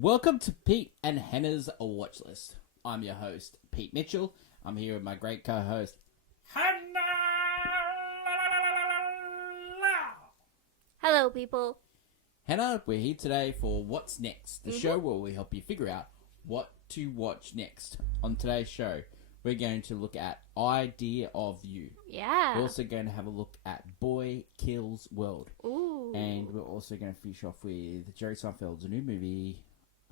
Welcome to Pete and Hannah's Watch List. I'm your host, Pete Mitchell. I'm here with my great co-host, Hannah. Hello, people. Hannah, we're here today for What's Next, the show where we help you figure out what to watch next. On today's show, we're going to look at Idea of You. Yeah. We're also going to have a look at Boy Kills World. Ooh. And we're also going to finish off with Jerry Seinfeld's new movie,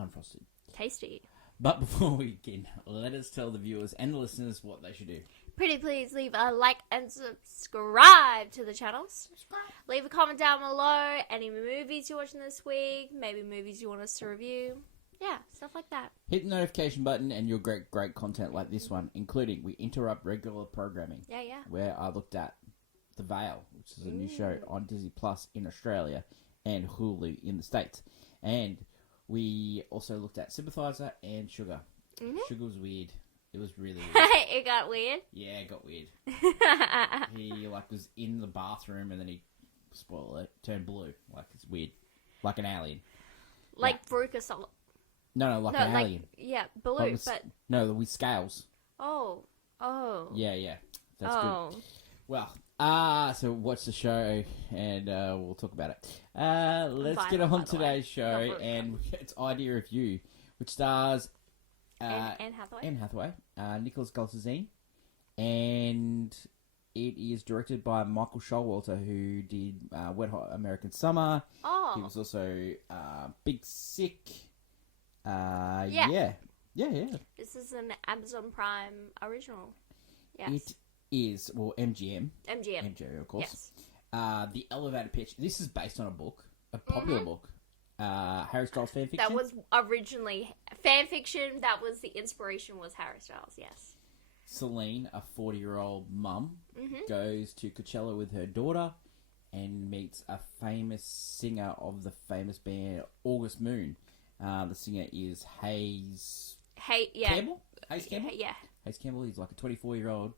Unfrosted. Tasty. But before we begin, let us tell the viewers and the listeners what they should do. Pretty please leave a like and subscribe to the channel. Leave a comment down below. Any movies you're watching this week. Maybe movies you want us to review. Yeah, stuff like that. Hit the notification button and you'll get great content like this one, including we interrupt regular programming. Yeah. Where I looked at The Veil, which is a new show on Disney Plus in Australia and Hulu in the States. And we also looked at Sympathizer and Sugar. Mm-hmm. Sugar was weird. It was really weird. It got weird? Yeah, it got weird. He was in the bathroom and then he, spoil it, turned blue. It's weird. Like an alien. Like Veruca Salt. No, an alien. Yeah, blue, but... No, with scales. Oh. Yeah. That's good. Well, so watch the show and we'll talk about it. Let's get on today's show, and it's Idea of You, which stars Anne Hathaway. Nicholas Galtzine, and it is directed by Michael Showalter, who did Wet Hot American Summer. Oh. He was also Big Sick. Yeah. This is an Amazon Prime original. Yes. It is, MGM, of course. Yes. The elevator pitch. This is based on a book, a popular book. Harry Styles fan fiction. That was originally fan fiction. That was the inspiration, was Harry Styles, yes. Celine, a 40-year-old mum, goes to Coachella with her daughter and meets a famous singer of the famous band August Moon. The singer is Hayes Campbell? Hayes Campbell? Yeah. Hayes Campbell, he's like a 24-year-old.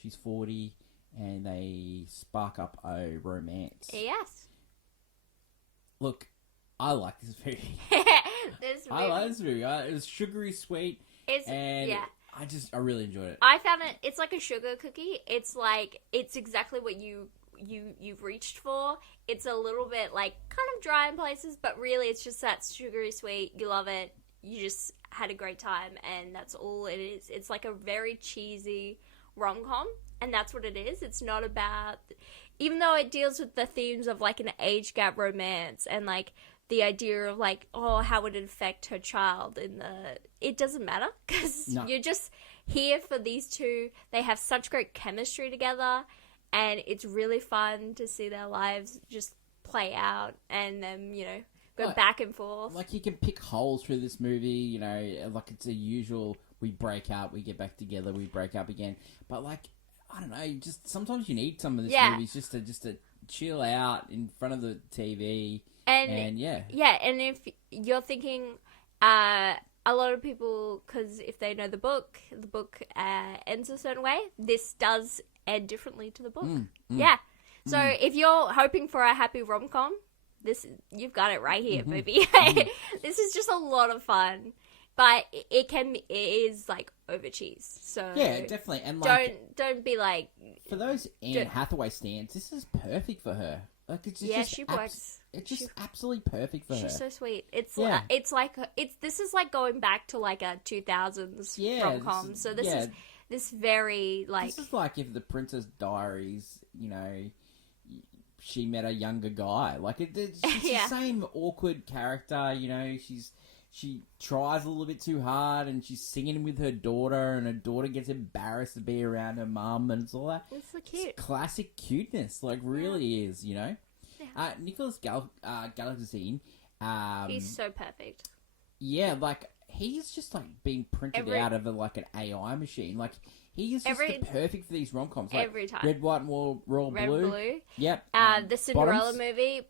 She's 40, and they spark up a romance. Yes. Look, I like this movie. I like this movie. It was sugary sweet, I really enjoyed it. I found it's like a sugar cookie. It's exactly what you've reached for. It's a little bit kind of dry in places, but really it's just that sugary sweet. You love it. You just had a great time, and that's all it is. It's like a very cheesy rom-com, and that's what it is. It's not about, even though it deals with the themes of an age gap romance and the idea of how would it affect her child it doesn't matter, because you're just here for these two. They have such great chemistry together, and it's really fun to see their lives just play out and them, go back and forth. You can pick holes through this movie, it's a usual, we break up, we get back together, we break up again. But I don't know, just sometimes you need some of these movies just to chill out in front of the TV. And yeah, and if you're thinking, a lot of people, because if they know the book ends a certain way. This does end differently to the book. Yeah. So if you're hoping for a happy rom-com, you've got it right here, baby. This is just a lot of fun, but it is over cheese. So yeah, definitely. And don't be for those Anne Hathaway stands, this is perfect for her. She works. It's just absolutely perfect for her. She's so sweet. This is going back to a 2000s rom-com. So this is very This is if the Princess Diaries, she met a younger guy. It's the same awkward character, she tries a little bit too hard, and she's singing with her daughter, and her daughter gets embarrassed to be around her mum, and it's all that. It's so cute. It's classic cuteness, really is, Yeah. Nicholas Galtzine, he's so perfect. Yeah, he's just being printed out of an AI machine. He is just perfect for these rom-coms. Every time. Red, White, and Royal Blue. Yep. The Cinderella movie.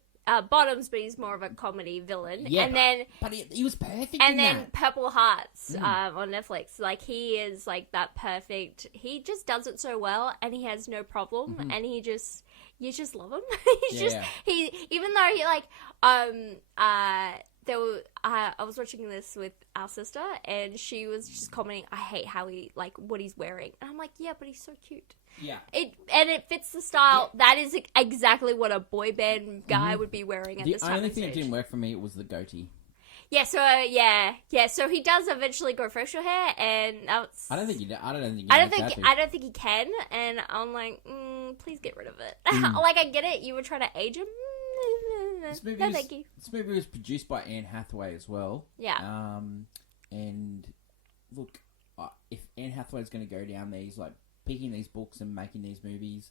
Bottoms, but he's more of a comedy villain. Yeah, and then he was perfect. And then Purple Hearts on Netflix. He is that perfect. He just does it so well, and he has no problem. And you just love him. Even though he I was watching this with our sister, and she was just commenting, I hate how what he's wearing. And I'm like, yeah, but he's so cute. Yeah. It fits the style. Yeah. That is exactly what a boy band guy would be wearing at this time. The only thing that didn't work for me was the goatee. Yeah, so so he does eventually grow facial hair, and I don't think he he can, and I'm like, please get rid of it. Like, I get it, you were trying to age him. Thank you. This movie was produced by Anne Hathaway as well. Yeah. And look, if Anne Hathaway's going to go down these, like, picking these books and making these movies,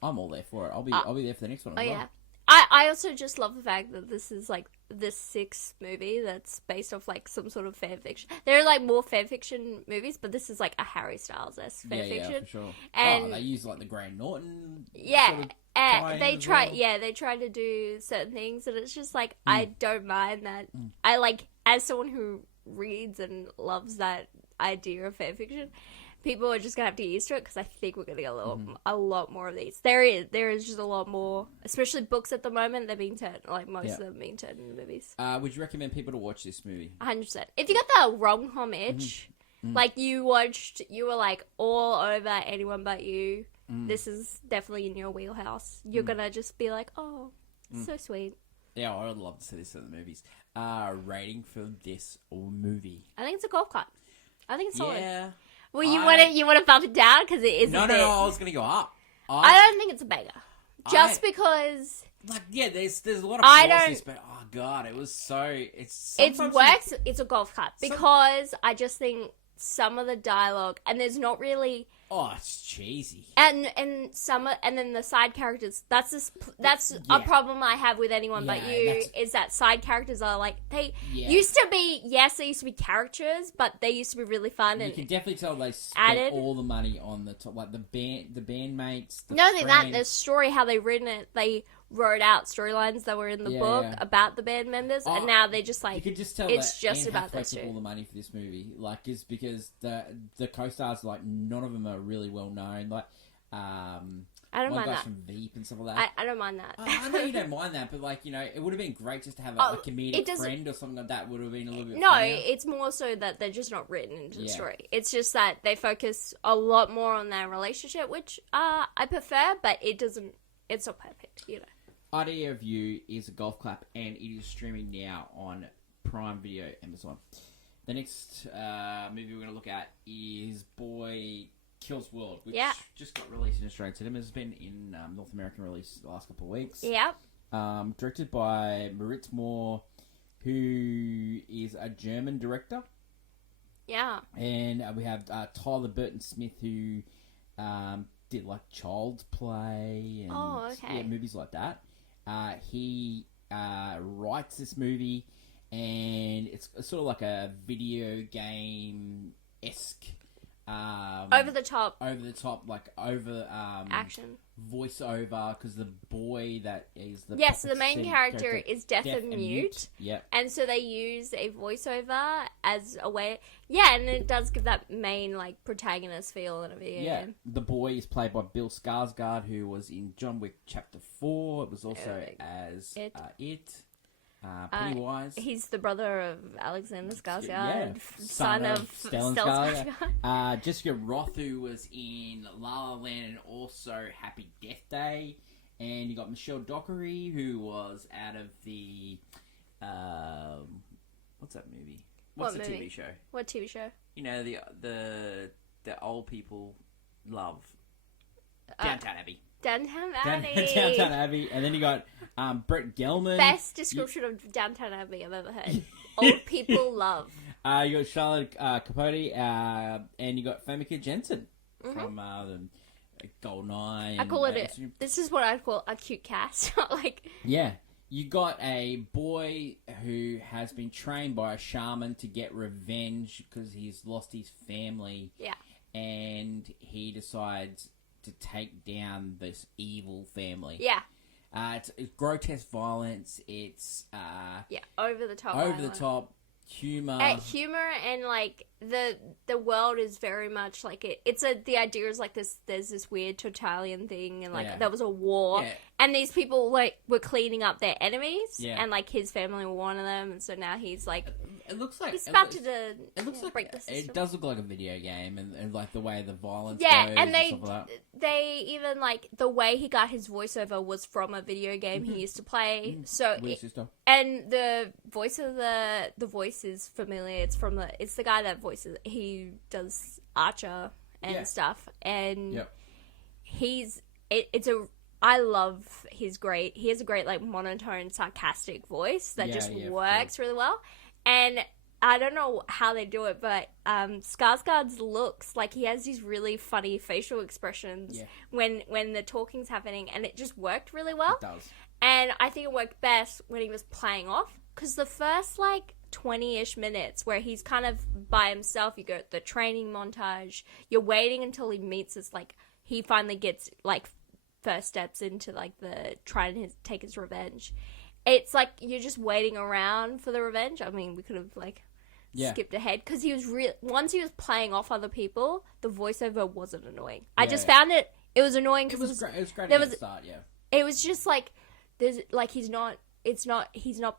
I'm all there for it. I'll be there for the next one as well. Yeah. I also just love the fact that this is, like, the sixth movie that's based off, like, some sort of fan fiction. There are, like, more fan fiction movies, but this is, like, a Harry Styles-esque fan fiction. Yeah, for sure. And they use, like, the Graham Norton sort of they try to do certain things, and it's just, like, I don't mind that. I, like, as someone who reads and loves that idea of fan fiction, people are just going to have to get used to it, because I think we're going to get a lot more of these. There is just a lot more, especially books at the moment, they're being turned, like, most of them being turned into movies. Would you recommend people to watch this movie? 100%. If you got the rom-com itch, like, you were, like, all over Anyone But You, this is definitely in your wheelhouse. You're going to just be like, oh, so sweet. Yeah, I would love to see this in the movies. Rating for this movie? I think it's a golf cart. I think it's solid. Yeah. Well, you want to bump it down because it is. No, I was gonna go up. I don't think it's a banger, just because. Like, yeah, there's a lot of flaws, but oh god, it was so. It works. It's a golf cart because I just think some of the dialogue, and there's not really. Oh, it's cheesy. And then the side characters. That's a problem I have with Anyone But You, is that side characters are like, they used to be. Yes, they used to be characters, but they used to be really fun. You can definitely tell they spent all the money on the top, like the bandmates. Not only that, the story, how they written it, they wrote out storylines that were in the book about the band members, and now they just like, you could just tell it's just about that took all the money for this movie, like, is because the co-stars, like, none of them are really well known, like I don't mind that from Veep and stuff like that. I don't mind that. I know you don't mind that, but, like, you know, it would have been great just to have a comedic friend or something like that. Would have been a little bit funnier. It's more so that they're just not written into the story. It's just that they focus a lot more on their relationship, which I prefer, but it's not perfect, you know. Idea of You is a golf clap, and it is streaming now on Prime Video, Amazon. The next movie we're going to look at is Boy Kills World, which just got released in Australian cinemas. It's been in North American release the last couple of weeks. Yep. Directed by Moritz Moore, who is a German director. Yeah. And we have Tyler Burton Smith, who did, like, Child's Play and movies like that. He writes this movie, and it's sort of like a video game-esque over the top, like over action voiceover, because the boy that is the so the main character is deaf and mute. Yep. And so they use a voiceover as a way, and it does give that main, like, protagonist feel in a video game. The boy is played by Bill Skarsgård, who was in John Wick Chapter 4. It was also as It. Pennywise. He's the brother of Alexander Skarsgård, son of Stellan Skarsgård. Jessica Roth, who was in La La Land and also Happy Death Day. And you got Michelle Dockery, who was out of the... what's that movie? What's the TV show? What TV show? You know, the old people love. Downtown Abbey. Downtown Abbey. And then you got Brett Gelman. Best description of Downtown Abbey I've ever heard. Old people love. You got Charlotte Capote, and you got Famke Jensen from the GoldenEye. I call it this is what I call a cute cast. Like, yeah. You got a boy who has been trained by a shaman to get revenge because he's lost his family. Yeah. And he decides to take down this evil family. Yeah. It's grotesque violence. It's over the top. Over the top. humor. Humor and like the world is very much like the idea is like this. There's this weird totalitarian thing, and like there was a war, and these people like were cleaning up their enemies, and like his family were one of them, and so now he's like. It looks like he's about to it looks like break the system. It does look like a video game, and like the way the violence. Yeah, goes and stuff like that. they even like the way he got his voiceover was from a video game he used to play. So and the voice of the voice is familiar. It's the guy that voices. He does Archer and stuff, and I love his great. He has a great like monotone, sarcastic voice that just works really well. And I don't know how they do it, but Skarsgård's looks like he has these really funny facial expressions when the talking's happening, and it just worked really well. It does. And I think it worked best when he was playing off, because the first like 20-ish minutes where he's kind of by himself, you go the training montage, you're waiting until he meets us, like he finally gets like first steps into like the trying to take his revenge. It's like you're just waiting around for the revenge. I mean, we could have like skipped ahead, because he was once he was playing off other people, the voiceover wasn't annoying. I just found it was annoying because it was great at the start. It was just like there's like he's not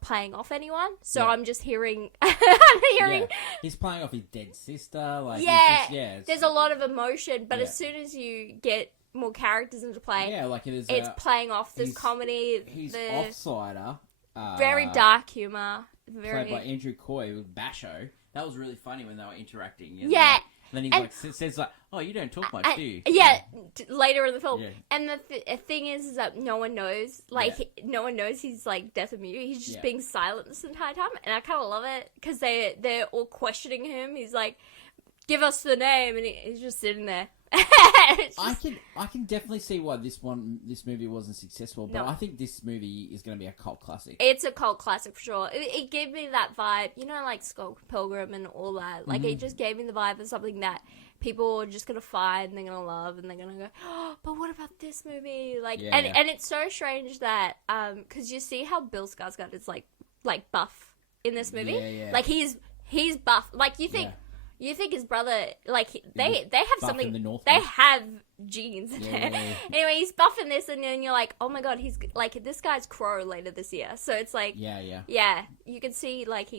playing off anyone, so I'm just hearing he's playing off his dead sister, like there's a lot of emotion, but as soon as you get more characters into play, like it's playing off this comedy. He's Offsider, very dark humor, played by Andrew Coy with Basho. That was really funny when they were interacting. And then he says like, "Oh, you don't talk much, do you?" Later in the film. And the thing is that no one knows. Like no one knows he's like deaf and mute. He's just being silent this entire time, and I kind of love it because they're all questioning him. He's like, "Give us the name," and he's just sitting there. I can definitely see why this movie wasn't successful, but I think this movie is going to be a cult classic. It's a cult classic for sure. It gave me that vibe, like Skull Pilgrim and all that. Like it just gave me the vibe of something that people are just going to find, they're going to love, and they're going to go, oh, but what about this movie? Like, and it's so strange that because you see how Bill Skarsgård is like buff in this movie. Like he's buff. Like you think. You think his brother, like, they have something, they have genes in there. Anyway, he's buffing this, and then you're like, oh my god, he's, like, this guy's Crow later this year. So it's like, you can see, like,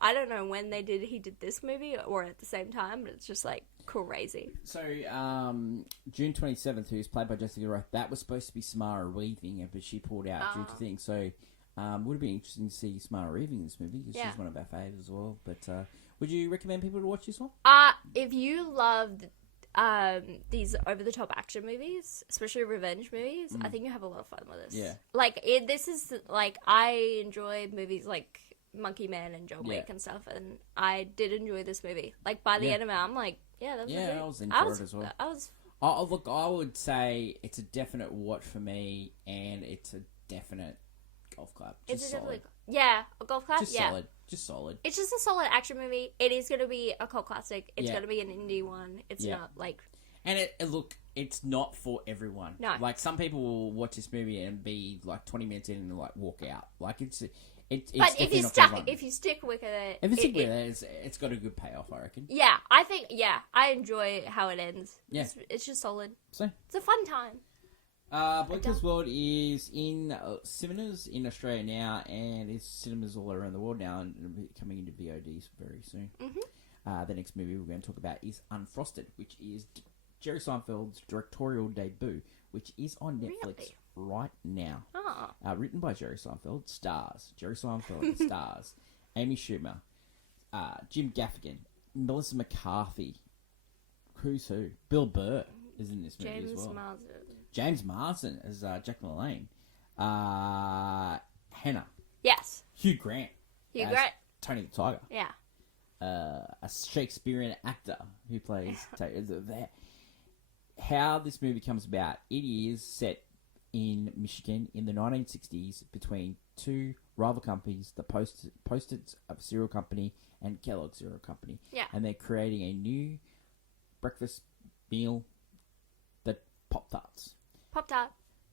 I don't know when he did this movie, or at the same time, but it's just, like, crazy. So, June 27th, who's played by Jessica Roth, that was supposed to be Samara Weaving, but she pulled out due to things. So, would have been interesting to see Samara Weaving in this movie, because she's one of our faves as well, but, would you recommend people to watch this one? If you loved these over-the-top action movies, especially revenge movies, I think you have a lot of fun with this. Yeah. Like, this is, like, I enjoy movies like Monkey Man and John Wick and stuff, and I did enjoy this movie. Like, by the end of it, I'm like, that was I was into it as well. Look, I would say it's a definite watch for me, and it's a definite golf club. Just solid. A golf club? Just solid. It's just a solid action movie. It is going to be a cult classic. It's going to be an indie one. It's not like... And it's not for everyone. No. Like, some people will watch this movie and be like 20 minutes in and like walk out. Like, it's but if you stick with it... it's got a good payoff, I reckon. Yeah, I think, I enjoy how it ends. Yeah. It's just solid. So, it's a fun time. Blinker's World is in cinemas in Australia now, and it's cinemas all around the world now, and it'll be coming into VODs very soon. The next movie we're going to talk about is Unfrosted, which is Jerry Seinfeld's directorial debut, which is on Netflix right now. Written by Jerry Seinfeld, stars Jerry Seinfeld, stars Amy Schumer, Jim Gaffigan, Melissa McCarthy, who's who? Bill Burr is in this movie as well. James Marsden as Jack LaLanne. Hannah. Yes. Hugh Grant. Tony the Tiger. Yeah. A Shakespearean actor who plays... How this movie comes about. It is set in Michigan in the 1960s between two rival companies, the Post-its cereal company and Kellogg's cereal company. Yeah. And they're creating a new breakfast meal, the Pop-Tarts. Pop-Tart.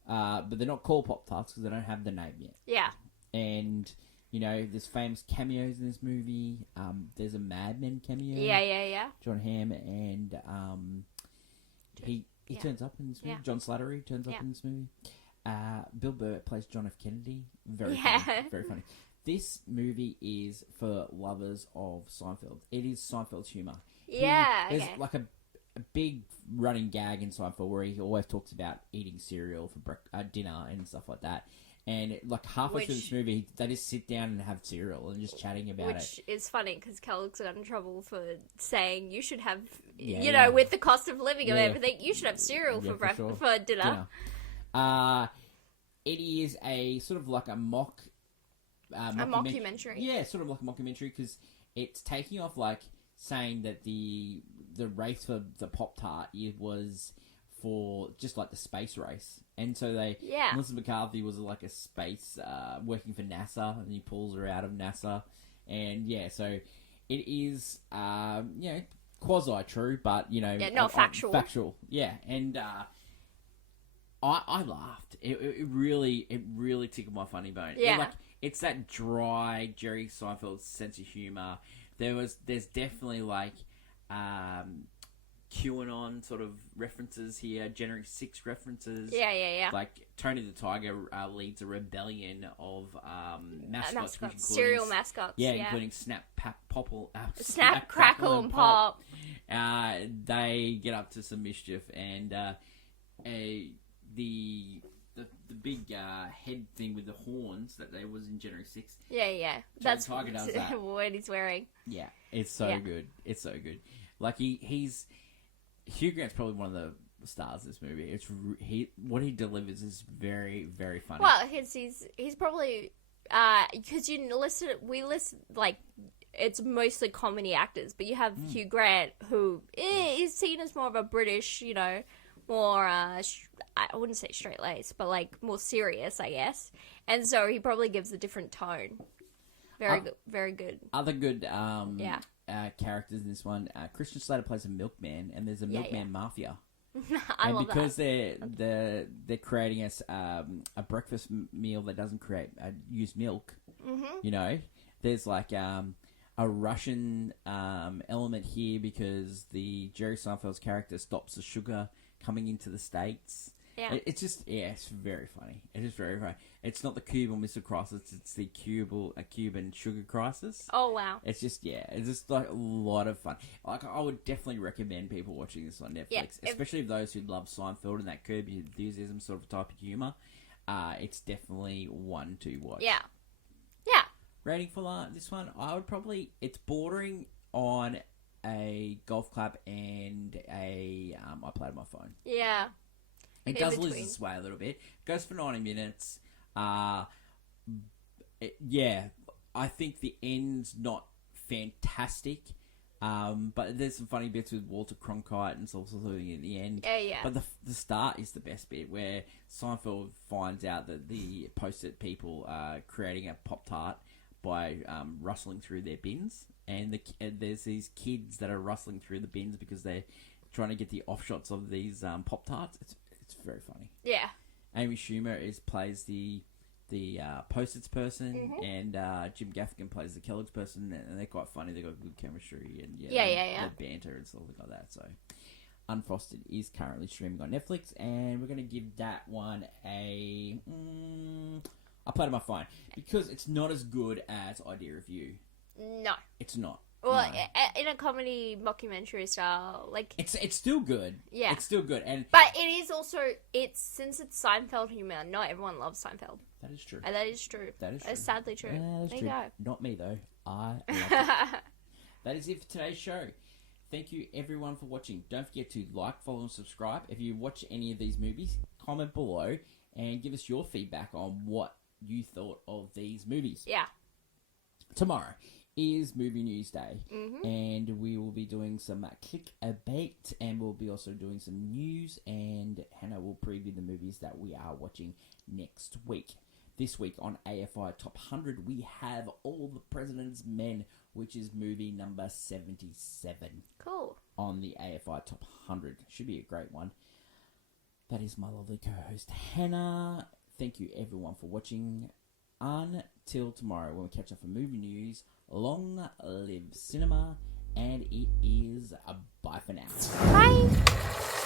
But they're not called Pop-Tarts because they don't have the name yet. Yeah. And You know, there's famous cameos in this movie. There's a Mad Men cameo. Yeah. John Hamm and he turns up in this movie. Yeah. John Slattery turns up in this movie. Bill Burr plays John F. Kennedy. Very funny. This movie is for lovers of Seinfeld. It is Seinfeld's humor. There's like a big running gag in Seinfeld where he always talks about eating cereal for dinner and stuff like that. And like halfway through this movie, they just sit down and have cereal and just chatting about it. Which is funny because Kellogg's got in trouble for saying you should have, with the cost of living and everything, you should have cereal for dinner. It is a sort of like a mockumentary. Yeah, sort of like a mockumentary because it's taking off like saying that the race for the Pop-Tart was for just like the space race. And so Melissa McCarthy was like a space, working for NASA, and he pulls her out of NASA. And so it is, quasi-true, but, not factual. Factual, yeah. And I laughed. It really tickled my funny bone. Yeah. It's that dry Jerry Seinfeld sense of humor. There's definitely like, QAnon sort of references here, January 6 references. Yeah. Like Tony the Tiger leads a rebellion of mascots, cereal mascots. Yeah, including Snap, Crackle, and Pop. They get up to some mischief, and the big head thing with the horns that there was in January 6th. Yeah. That's Tiger does that. What he's wearing. Yeah, it's so good. It's so good. Like he's. Hugh Grant's probably one of the stars of this movie. What he delivers is very, very funny. Well, he's probably because we list like it's mostly comedy actors, but you have Hugh Grant who is seen as more of a British, more I wouldn't say straight laced, but like more serious, I guess. And so he probably gives a different tone. Very good. Other good characters in this one. Christian Slater plays a milkman, and there's a milkman mafia. I love because they're creating a breakfast meal that doesn't use milk. Mm-hmm. There's like a Russian element here because the Jerry Seinfeld's character stops the sugar coming into the States. Yeah. It's just, it's very funny. It is very funny. It's not the Cuban Missile Crisis, it's the Cuban sugar crisis. Oh, wow. It's just, it's just like a lot of fun. Like, I would definitely recommend people watching this on Netflix, especially those who love Seinfeld and that Curb Your Enthusiasm sort of type of humor. It's definitely one to watch. Yeah. Rating for this one, I would probably, it's bordering on a golf club and I played on my phone. Yeah. It does lose its way a little bit. Goes for 90 minutes. I think the end's not fantastic. But there's some funny bits with Walter Cronkite and also in the end. Yeah. But the start is the best bit where Seinfeld finds out that the Post-it people are creating a Pop-Tart by rustling through their bins. And there's these kids that are rustling through the bins because they're trying to get the offshots of these Pop-Tarts. It's very funny. Yeah. Amy Schumer plays the Post-its person, and Jim Gaffigan plays the Kellogg's person, and they're quite funny. They've got good chemistry, and they banter and stuff like that. So, Unfrosted is currently streaming on Netflix, and we're going to give that one a... I played on my phone, because it's not as good as Idea of You. No. It's not. Well, no. In a comedy mockumentary style, like it's still good. Yeah, it's still good, but it is also since it's Seinfeld humor. Not everyone loves Seinfeld. That is true. That is true. That's sadly true. There you go. Not me though. I love it. That is it for today's show. Thank you everyone for watching. Don't forget to like, follow, and subscribe. If you watch any of these movies, comment below and give us your feedback on what you thought of these movies. Yeah. Tomorrow is Movie News Day, and we will be doing some clickbait, and we'll be also doing some news, and Hannah will preview the movies that we are watching next week. This week on AFI Top 100, we have All the President's Men, which is movie number 77. Cool. On the AFI Top 100. Should be a great one. That is my lovely co-host, Hannah. Thank you, everyone, for watching. until tomorrow when we catch up for movie news, long live cinema, and it is a bye for now. Bye.